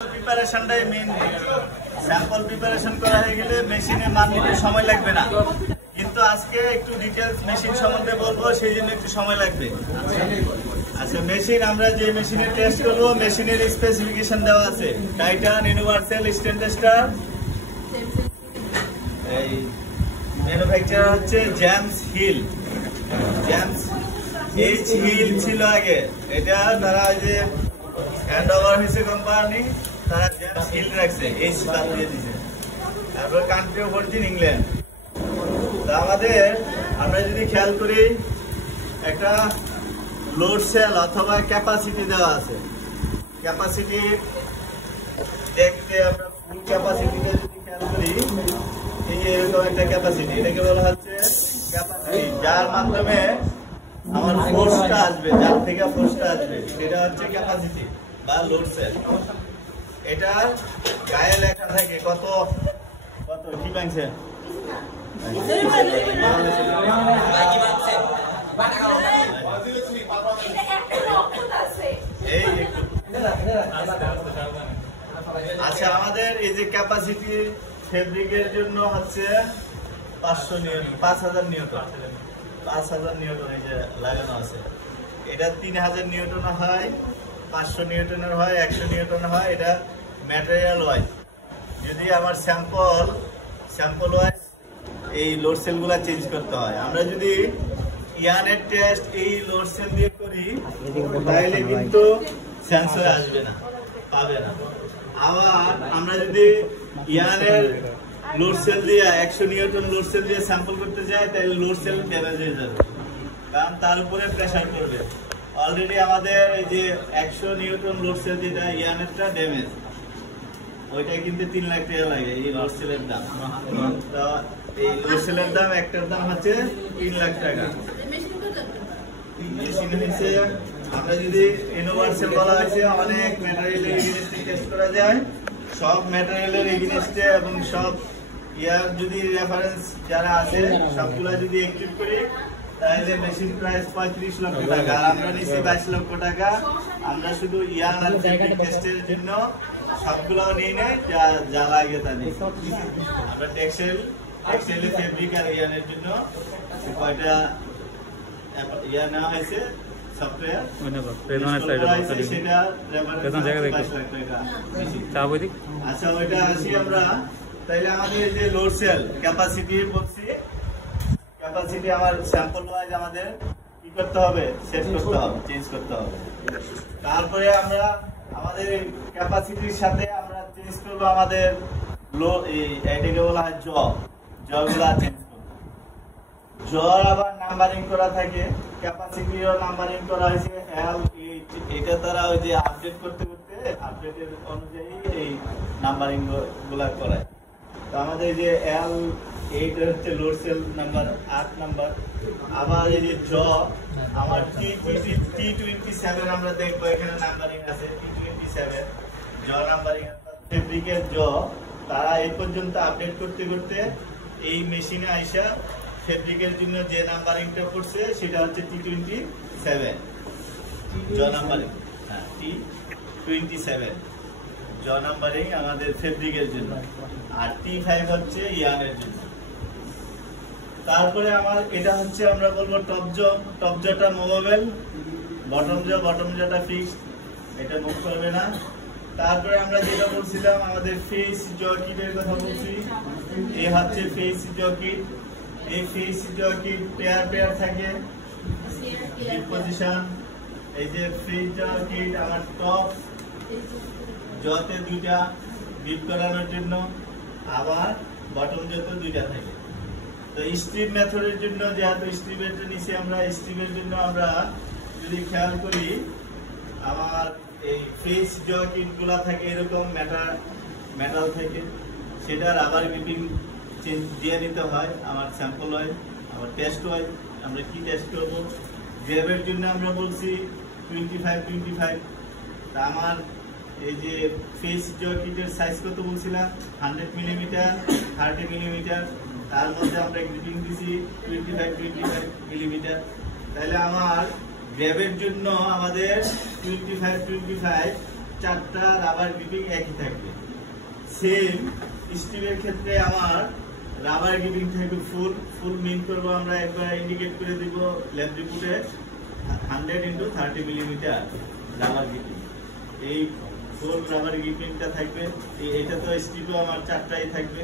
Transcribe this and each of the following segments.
প্রিপারেশনটাই main. Sample preparation করা হয়ে গেলে মেশিনে মান নিতে সময় লাগবে না, কিন্তু আজকে একটু ডিটেলস মেশিন সম্বন্ধে বলবো, সেই জন্য একটু সময় লাগবে। আচ্ছা, মেশিন আমরা যে মেশিনে টেস্ট করবো মেশিনের স্পেসিফিকেশন দেওয়া আছে। টাইটান ইউনিভার্সাল স্টেনলেস স্টার, এই ম্যানুফ্যাকচারার হচ্ছে James Hill. James H Hill ছিল আগে, এটা তারা যে হ্যান্ড ওভার হয়েছে কোম্পানি, তারা জেমস হিল রাখছে, এইচ বাদ দিয়ে দিছে। তারপর কান্ট্রি অফ অরিজিন ইংল্যান্ড। তা আমাদের আমরা যদি খেয়াল করি, একটা লোড সেল অথবা ক্যাপাসিটি দেওয়া আছে। ক্যাপাসিটি দেখতে আমরা ফুল ক্যাপাসিটিটা যদি খেয়াল করি, এই যে এরকম একটা ক্যাপাসিটি, এটাকে বলা হচ্ছে ক্যাপাসিটি, যার মাধ্যমে আমার ফোর্সটা আসবে, যার থেকে ফোর্সটা আসবে সেটা হচ্ছে ক্যাপাসিটি বা লোড সেল। এটা গায়ে লেখা থাকে কত কত কি পাইছে, আচ্ছা আমাদের এই যে ক্যাপাসিটি ফেব্রিকের জন্য হচ্ছে 5000 নিউটন, 5000 নিউটন এই যে লাগানো আছে। এটা 3000 নিউটন হয়, 500 নিউটনের হয়, 100 নিউটন হয়। এটা ম্যাটেরিয়াল ওয়াইজ। যদি আমার স্যাম্পল ওয়াইজ এই লোড সেলগুলা চেঞ্জ করতে হয়। আমরা যদি ইয়ানের টেস্ট এই লোড সেল দিয়ে করি তাহলে কিন্তু সেন্সর আসবে না, পাবে না। আবার আমরা যদি ইয়ানের লোড সেল দিয়ে 100 নিউটন লোড সেল দিয়ে স্যাম্পল করতে যাই তাহলে লোড সেল ড্যামেজ হয়ে যাবে, কারণ তার উপরে প্রেসার পড়বে। অলরেডি আমাদের এই যে 100 নিউটন লোড সেল যেটা ইয়ানেরটা ড্যামেজ, ওইটা কিন্তু 3 লাখ টাকা লাগে এই লোড সেলের দাম। তো এই লোড সেলের দাম একটার দাম হচ্ছে 3 লাখ টাকা। মেশিন হচ্ছে আমরা যদি ইউনিভার্সাল বলা হয়েছে, অনেক ম্যাটেরিয়ালের এগেইনস্টে টেস্ট করা যায়। সব ম্যাটেরিয়ালের এগেইনস্টে এবং সব ইয়ার যদি রেফারেন্স যারা আছে সবগুলা যদি এক্টিভ করি তাহলে মেশিন প্রাইস 35 লক্ষ টাকা। আর আমরা নিচ্ছি 22 লক্ষ টাকা। আমরা শুধু ইয়ার আর ফেব্রিক টেস্টের জন্য সবগুলাও নিয়ে নেই, যা লাগে তা নিই। আমরা টেক্সটাইল ফেব্রিক আর ইয়ানের জন্য কয়টা ইয়া নেওয়া হয়েছে সফটওয়্যার, আচ্ছা ওইটা আসি আমরা। তাইলে আমাদের এই যে লোড সেল ক্যাপাসিটি বলছি, ক্যাপাসিটি আমার স্যাম্পল ওয়াইজ আমাদের কি করতে হবে, সেট করতে হবে, চেঞ্জ করতে হবে। তারপরে আমরা আমাদের ক্যাপাসিটির সাথে আমরা চেঞ্জ করবো আমাদের এটাকে বলা হয় জগুলা চেঞ্জ করবো। জ্বর আবার নাম্বারিং করা থাকে, ক্যাপাসিটিও নাম্বারিং করা হয়েছে L8। এটা তারা ওই যে আপডেট করতে করতে আপডেটের অনুযায়ী এই নাম্বারিং গুলা করায়। তো আমাদের যে L8 হচ্ছে লোড সেল নাম্বার 8 নাম্বার। আবার এই যে আমার T27 আমরা দেখবো, এখানে নাম্বারিং আছে T27 নাম্বারিং। ফেব্রিকের তারা এই পর্যন্ত আপডেট করতে করতে এই মেশিনে আইসা ফেব্রিকের জন্য যে নাম্বারিংটা করছে সেটা হচ্ছে T27 নাম্বারিং। হ্যাঁ, T27 নাম্বারিং আমাদের ফেব্রিকের জন্য, আর T5 হচ্ছে ইয়ানের জন্য। তারপরে আমার এটা হচ্ছে আমরা বলবো টপ জটা মুভেবল, বটম জটা ফিক্সড, এটা মুভ করবে না। তারপরে আমরা যেটা বলছিলাম আমাদের ফেস জকিটের কথা বলছি, এই হচ্ছে ফেস জকিট। এই ফেস জকিট পেয়ার থাকে, পজিশন। এই যে ফেস জকিট আমার টপ জতে দুইটা বিট করানোর জন্য, আবার বটম জতে দুইটা থাকে। তো স্ট্রিপ মেথডের জন্য যেহেতু স্ট্রিপের নিচে আমরা স্ট্রিপের জন্য আমরা যদি খেয়াল করি, আমার এই ফেস জকিট গুলা থাকে এরকম মেটাল থেকে, সেটা রাবার গ্রিপিং চেঞ্জ দিয়ে নিতে হয়। আমার স্যাম্পল হয়, আমার টেস্ট হয়। আমরা কি টেস্ট করবো, গ্রেভের জন্য আমরা বলছি 25। তা আমার এই যে ফেস জকিটের সাইজ কত বলছিলাম 100 মিলিমিটার, 30 মিলিমিটার। তার মধ্যে আমরা গ্রিপিং দিছি 25 মিলিমিটার। তাহলে আমার গ্রেভের জন্য আমাদের 25 চারটা রাবার গ্রিপিং একই থাকবে। সেম স্টিলের ক্ষেত্রে আমার রাবার গ্রিপিং থাকবে ফুল মিন করবো আমরা, একবার ইন্ডিকেট করে দিব ল্যাব রিপোর্টে 100 × 30 মিলিমিটার রাবার গ্রিপিং। এই ফুল রাবার গ্রিপিংটা থাকবে। এটা তো স্টিলও আমার চারটাই থাকবে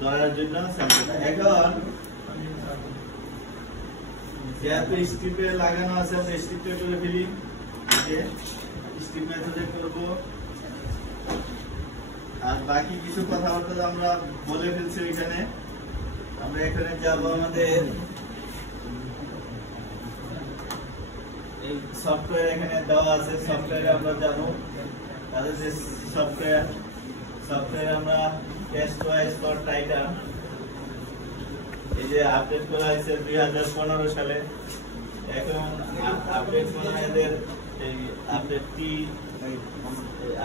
ধরার জন্য স্যাম্পল। এখন যেহেতু স্টিপে লাগানো আছে আমরা স্টিপটা করে ফেলি, স্টিপ মেথডে করবো। আর বাকি কিছু কথাবার্তা আমরা বলে ফেলছি এখানে। আমরা এখানে যাব আমাদের এই সফটওয়্যার এখানে দেওয়া আছে, সফটওয়্যারে আমরা যাব। তাহলে যে সফটওয়্যার আমরা টেস্ট ওয়াইজ ফর টাইটান এই যে আপডেট করা হয়েছে 2015 সালে। এখন আপডেট করা এদের এই আপডেটটি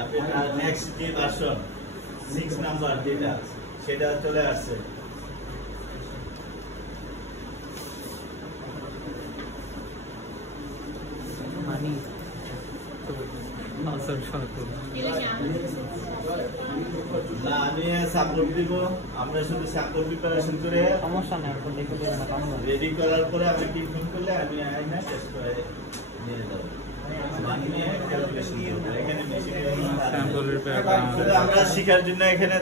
আপডেট নেক্সট যে ভার্সন 6 নাম্বার যেটা সেটা চলে আসছে। না আমি স্যাম্পল দিব, আমরা শুধু স্যাম্পল প্রিপারেশন করে সমস্যা নেই, রেডি করার পরে আমি টিম করলে আমি আইনা টেস্ট করে নিয়ে যাব। আমরা শিখার জন্য এখানে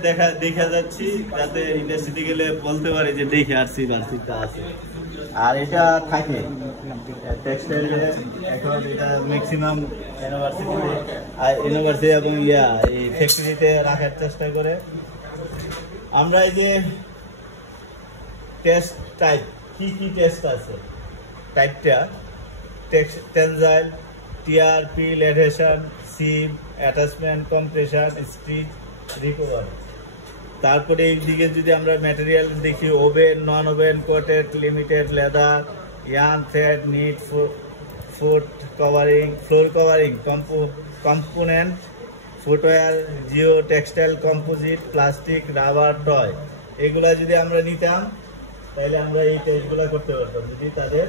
দেখা যাচ্ছি, যাতে ইন্ডাস্ট্রিতে গেলে বলতে পারি যে দেখে আসছি বার্ষিকটা আছে। আর এটা থাকে টেক্সটাইলে, এখন এটা ম্যাক্সিমাম ইউনিভার্সিটি এবং এই ফ্যাক্টরিতে রাখার চেষ্টা করে। আমরা এই যে টেস্ট টাইপ কি টেস্ট আছে, টাইপটা টেনজাইল, টিআরপি, লেডেশন, seam, attachment, compression, stitch, recover. তারপরে এই দিকে যদি আমরা ম্যাটেরিয়াল দেখি, woven, non woven, coated, limited, leather, yarn, thread, knit, foot covering, floor covering, component, footwear, geo textile, composite, plastic, rubber, toy, এগুলা যদি আমরা নিতাম তাহলে আমরা এই টেস্টগুলো করতে পারতাম। যদি তাদের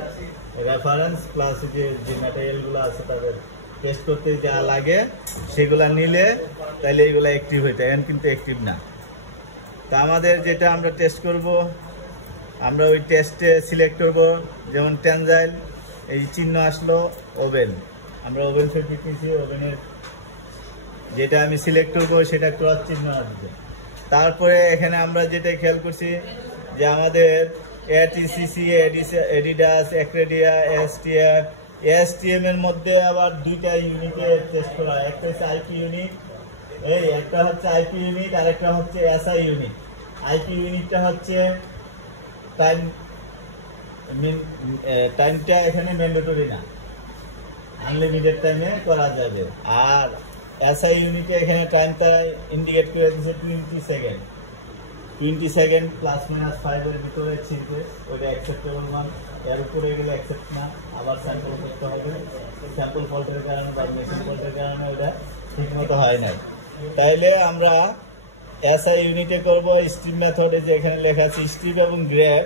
রেফারেন্স প্লাস যে ম্যাটেরিয়ালগুলো আছে তাদের টেস্ট করতে যা লাগে সেগুলা নিলে তাহলে এইগুলা অ্যাক্টিভ হইতে, এখন কিন্তু অ্যাক্টিভ না। তা আমাদের যেটা আমরা টেস্ট করব, আমরা ওই টেস্টে সিলেক্ট করব। যেমন টেনজাইল, এই চিহ্ন আসলো, ওভেন, আমরা ওভেন সার্কিট নিয়েছি, ওভেনের যেটা আমি সিলেক্ট করব সেটা ক্রস চিহ্ন আসবে। তারপরে এখানে আমরা যেটা খেয়াল করছি যে আমাদের এটিসিসি, এডিডাস, অ্যাক্রেডিয়া, এসটিএম এর মধ্যে আবার দুইটা ইউনিটে টেস্ট করা হয়। একটা হচ্ছে আইপি ইউনিট, একটা হচ্ছে আইপি ইউনিট, আর একটা হচ্ছে এসআই ইউনিট। আইপি ইউনিটটা হচ্ছে টাইমটা এখানে ম্যান্ডেটরি না, আনলিমিটেড টাইমে করা যাবে। আর এসআই ইউনিটে এখানে টাইমটা ইন্ডিকেট করে দিচ্ছে 20 সেকেন্ড, 20 সেকেন্ড +-5 এর ভিতরে ছিনতে, ওইটা অ্যাকসেপ্টেবল মান। এর উপরে এগুলো অ্যাকসেপ্ট না, আবার স্যাম্পল করতে হবে। স্যাম্পল ফল্টের কারণে বা মেশিন ফল্টের কারণে ওইটা ঠিক মতো হয় নাই। তাইলে আমরা এসআই ইউনিটে করব স্ট্রিপ মেথডে, যে এখানে লেখা আছে স্ট্রিপ এবং গ্র্যাব,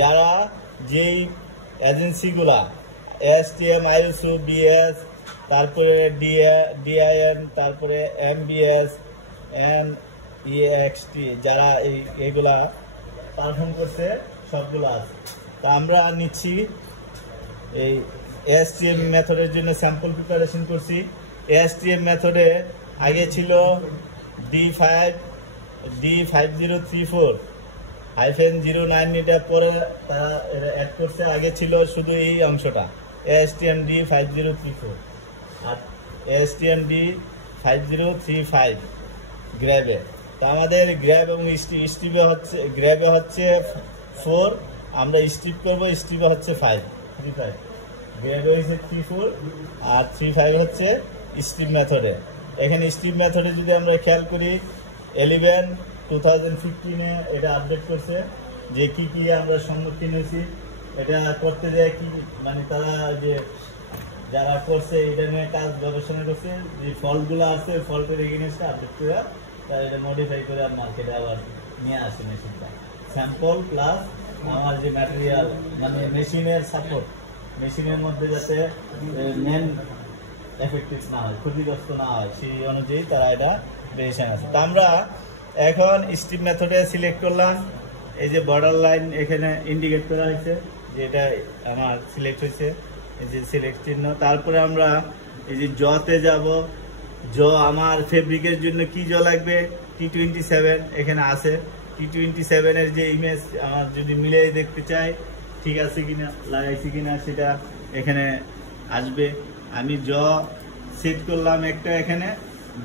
যারা যেই এজেন্সিগুলা এসটিএম, আইএসও, বিএস, তারপরে ডিআইএন, তারপরে এমবিএস, এনইএক্সটি, যারা এইগুলা পারফর্ম করছে সবগুলো আছে। তা আমরা নিচ্ছি এই এসটিএম মেথডের জন্য স্যাম্পল প্রিপারেশন করছি। এসটিএম মেথডে আগে ছিল D5034-09, এটা পরে তারা অ্যাড করছে। আগে ছিল শুধু এই অংশটা এসটিএম D5034 আর এসটিএম D5035 গ্র্যাবে। তো আমাদের গ্র্যাব এবং স্টিপে হচ্ছে, গ্র্যাবে হচ্ছে 4, আমরা স্টিপ করবো, স্টিপে হচ্ছে 35, গ্র্যাবে হচ্ছে 34 আর 35 হচ্ছে স্টিপ মেথডে। এখানে স্টিপ মেথডে যদি আমরা খেয়াল করি 11/2015-এ এটা আপডেট করছে যে কি আমরা সম্মুখীন হয়েছি। এটা করতে যায় কি মানে তারা যে যারা করছে এটা নিয়ে কাজ গবেষণা করছে, যে ফল্টগুলো আছে ফল্টের এগেইনস্টে আপডেট করে তারা এটা মডিফাই করে আর মার্কেটে আবার নিয়ে আসে মেশিনটা। স্যাম্পল প্লাস আমার যে ম্যাটেরিয়াল মানে মেশিনের সাপোর্ট, মেশিনের মধ্যে যাতে মেন এফেক্টিভ না হয়, ক্ষতিগ্রস্ত না হয়, সেই অনুযায়ী তারা এটা ভেরিয়েশন আছে। তো আমরা এখন স্ট্রিপ মেথডে সিলেক্ট করলাম, এই যে বর্ডার লাইন এখানে ইন্ডিকেট করা হয়েছে যে এটা আমার সিলেক্ট হয়েছে, এই যে সিলেক্ট চিহ্ন। তারপরে আমরা এই যে জতে যাব, জ আমার ফেব্রিকের জন্য কি জ লাগবে, T27 এখানে আছে। T27 এর যে ইমেজ আমার যদি মিলে দেখতে চাই ঠিক আছে কিনা, লাগাইছি কিনা সেটা এখানে আসবে। আমি জ সেট করলাম একটা, এখানে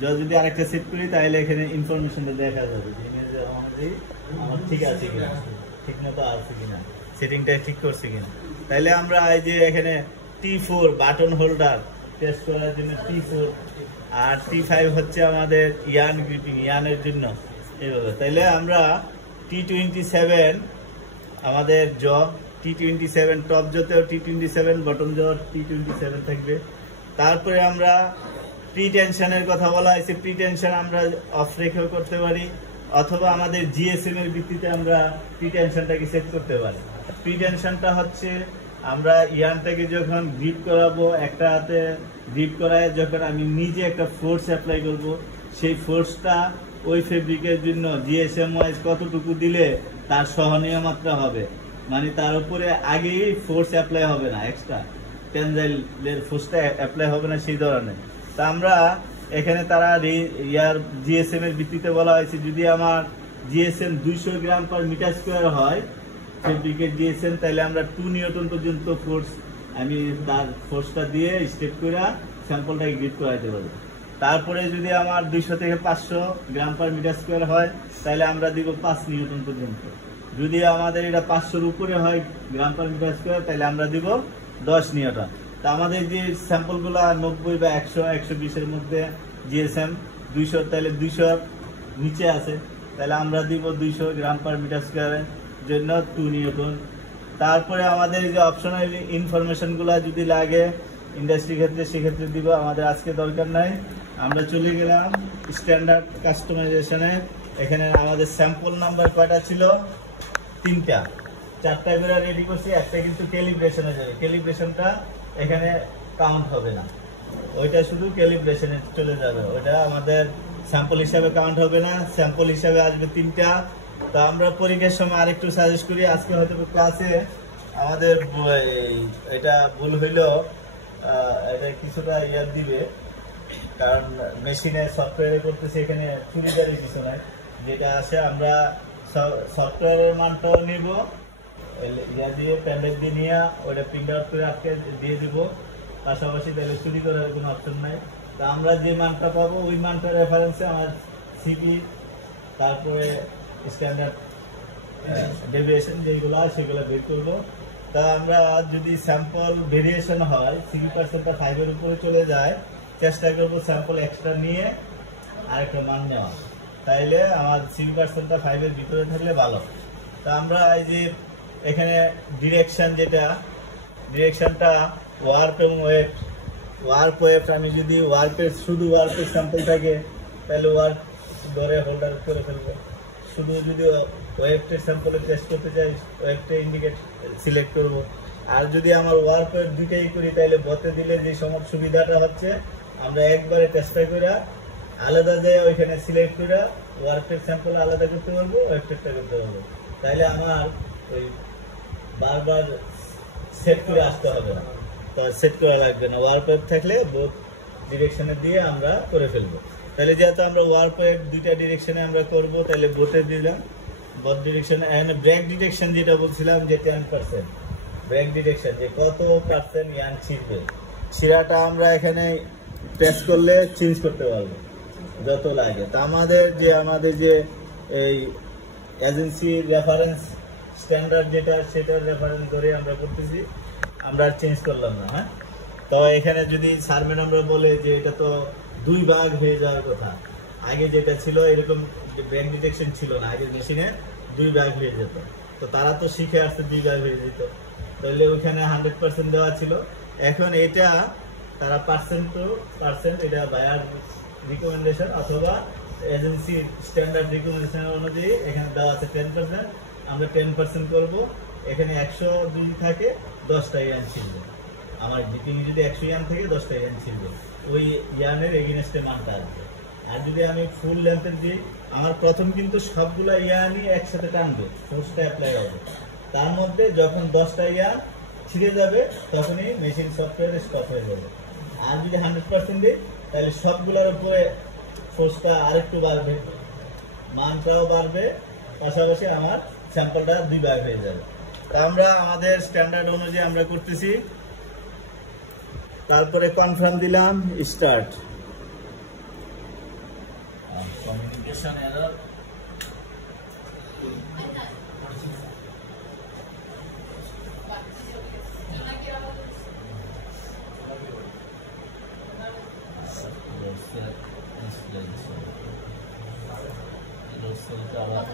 জ যদি আরেকটা সেট করি তাহলে এখানে ইনফরমেশনটা দেখা যাবে যে ইমেজ অনুযায়ী আমার ঠিক আছে কিনা, ঠিক মতো আছে কিনা, সেটিংটা ঠিক করছে কিনা। তাইলে আমরা এই যে এখানে T4 বাটন হোল্ডার টেস্ট করার জন্য T4, আর T5 হচ্ছে আমাদের ইয়ান গ্রিপিং, ইয়ানের জন্য এইভাবে। তাইলে আমরা T27 আমাদের জ T27 টপ জতেও T27, বটম জ T27 থাকবে। তারপরে আমরা প্রি টেনশনের কথা বলা হয়েছে, প্রি টেনশন আমরা অফ রেখেও করতে পারি, অথবা আমাদের জিএসএম এর ভিত্তিতে আমরা প্রি টেনশনটাকে সেট করতে পারি। প্রি টেনশনটা হচ্ছে আমরা ইয়ানটাকে যখন গ্রিপ করাবো, একটা হাতে গ্রিপ করায় যখন আমি নিজে একটা ফোর্স অ্যাপ্লাই করব, সেই ফোর্সটা ওই ফেব্রিকের জন্য জিএসএম ওয়াইজ কতটুকু দিলে তার সহনীয় মাত্রা হবে, মানে তার উপরে আগেই ফোর্স অ্যাপ্লাই হবে না, এক্সট্রা টেনজাইলের ফোর্সটা অ্যাপ্লাই হবে না সেই ধরনের। তা আমরা এখানে তারা ইয়ার জিএসএম এর ভিত্তিতে বলা হয়েছে যদি আমার জিএসএম 200 গ্রাম পার মিটার স্কোয়ার হয় ফেব্রিকের জিএসএম, তাহলে আমরা 2 নিউটন পর্যন্ত ফোর্স আমি তার ফোর্সটা দিয়ে স্টেপ করে স্যাম্পলটাকে গ্রিপ করাইতে পারি। তারপরে যদি আমার 200 থেকে 500 গ্রাম পার মিটার স্কোয়ার হয় তাহলে আমরা দিব 5 নিউটন পর্যন্ত। যদি আমাদের এটা 500-র উপরে হয় গ্রাম পার মিটার স্কোয়ার তাহলে আমরা দিব 10 নিউটন। তা আমাদের যে স্যাম্পলগুলো 90 বা 100, 120 এর মধ্যে জিএসএম 200, তাহলে 200 নিচে আছে, তাহলে আমরা দিব 200 গ্রাম পার মিটার স্কোয়ারের জন্য 2 নিউটন। তারপরে আমাদের যে অপশনাল ইনফরমেশনগুলো যদি লাগে ইন্ডাস্ট্রি ক্ষেত্রে সেক্ষেত্রে দিব, আমাদের আজকে দরকার নাই। আমরা চলে গেলাম স্ট্যান্ডার্ড কাস্টমাইজেশনে। এখানে আমাদের স্যাম্পল নাম্বার কয়টা ছিল, 3টা, 4টা করে রেডি করছি, একটা কিন্তু ক্যালিব্রেশনে যাবে, ক্যালিব্রেশনটা এখানে কাউন্ট হবে না, ওইটা শুধু ক্যালিব্রেশনে চলে যাবে, ওইটা আমাদের স্যাম্পল হিসাবে কাউন্ট হবে না, স্যাম্পল হিসাবে আসবে 3টা। তো আমরা পরীক্ষার সময় আরেকটু সাজেস্ট করি, আজকে হয়তো ক্লাসে আমাদের এটা ভুল হইলো, এটা কিছুটা ইয়ার দিবে, কারণ মেশিনে সফটওয়্যারে করতেছে, এখানে চুরিদারের কিছু নাই, যেটা আসে আমরা সফটওয়্যারের মানটাও নিব, ইয়া দিয়ে প্যান্ডেল দিয়ে নিয়ে ওইটা প্রিন্ট আউট করে আজকে দিয়ে দিব, পাশাপাশি তাহলে চুরি করার কোনো অপশন নাই। তা আমরা যে মানটা পাবো ওই মানটা রেফারেন্সে আমার সিপি, তারপরে স্ট্যান্ডার্ড ডেভিয়েশন যেগুলো সেগুলো বের করবো। তা আমরা যদি স্যাম্পল ভেরিয়েশন হয়, সিপি% 5-এর উপরে চলে যায়, চেষ্টা করবো স্যাম্পল এক্সট্রা নিয়ে আরেকটা মান নেওয়া, তাইলে আমার সিপি% 5-এর ভিতরে থাকলে ভালো। তা আমরা এই যে এখানে ডিরেকশন, যেটা ডিরেকশনটা ওয়ার্প এবং ওয়েট, ওয়ার্প ওয়েট, আমি যদি ওয়ার্পের শুধু ওয়ার্পের স্যাম্পল থাকে তাহলে ওয়ার্প ধরে হোল্ডার করে ফেলবো, শুধু যদি ওয়েটের স্যাম্পলে টেস্ট করতে চাই ওয়েটটা ইন্ডিকেট সিলেক্ট করব। আর যদি আমার ওয়ার্পের দুইটাই করি তাহলে বতে দিলে যে সমস্ত সুবিধাটা হচ্ছে আমরা একবারে চেষ্টা করে আলাদা যায় ওইখানে সিলেক্ট করে ওয়ার্পের স্যাম্পল আলাদা করতে পারবো, ওয়েটেরটা করতে পারবো, তাহলে আমার ওই বারবার সেট করে আসতে হবে না, তো সেট করা লাগবে না, ওয়ার্পের থাকলে বোথ ডিরেকশনে দিয়ে আমরা করে ফেলবো। তাহলে যেহেতু আমরা ওয়ার্পের দুইটা ডিরেকশনে আমরা করব, তাহলে বোথে দিলাম, both direction. And break direction যেটা বলছিলাম যে 10% ব্রেক ডিরেকশন, যে কত পার্সেন্ট ইয়ান ছিঁড়বে, ছিঁড়াটা আমরা এখানে প্রেস করলে চেঞ্জ করতে পারবো যত লাগে। তা আমাদের যে এই এজেন্সি রেফারেন্স স্ট্যান্ডার্ড যেটা, সেটার রেফারেন্স ধরে আমরা করতেছি, আমরা আর চেঞ্জ করলাম না। হ্যাঁ, তো এখানে যদি স্যার ম্যাডামরা বলে যে এটা তো 2 ভাগ হয়ে যাওয়ার কথা, আগে যেটা ছিল এরকম ব্রেক ডিটেকশন ছিল না, আগের মেশিনে 2 ভাগ হয়ে যেত, তো তারা তো শিখে আসছে 2 ভাগ হয়ে যেত, তাহলে ওইখানে 100% দেওয়া ছিল, এখন এটা তারা পার্সেন্ট এটা বায়ার রিকমেন্ডেশন অথবা এজেন্সি স্ট্যান্ডার্ড রিকমেন্ডেশন অনুযায়ী এখানে দেওয়া আছে 10%, আমরা 10% করব। এখানে 100 যদি থাকে 10টা ইয়ান ছিলবে, আমার ডিপিং যদি 100 ইয়ান থাকে 10টা ইয়ান ছিলবে। ওই ইয়ানের এগেইনস্টে মানটা আসবে। আর যদি আমি ফুল লেন্থের দিই, আমার প্রথম কিন্তু সবগুলা ইয়ানই একসাথে টানবে, ফোর্সটা অ্যাপ্লাই হবে। তার মধ্যে যখন 10টা ইয়ান ছিঁড়ে যাবে তখনই মেশিন সফটওয়্যার স্টপ হয়ে যাবে। আর যদি 100% দিই তাহলে সবগুলোর উপরে ফোর্সটা আরেকটু বাড়বে, মানটাও বাড়বে, পাশাপাশি আমার স্যাম্পলটা 2 ভাগ হয়ে যাবে। তা আমরা আমাদের স্ট্যান্ডার্ড অনুযায়ী আমরা করতেছি। তারপরে কনফার্ম দিলাম, স্টার্ট। কমিউনিকেশন এরর, আবার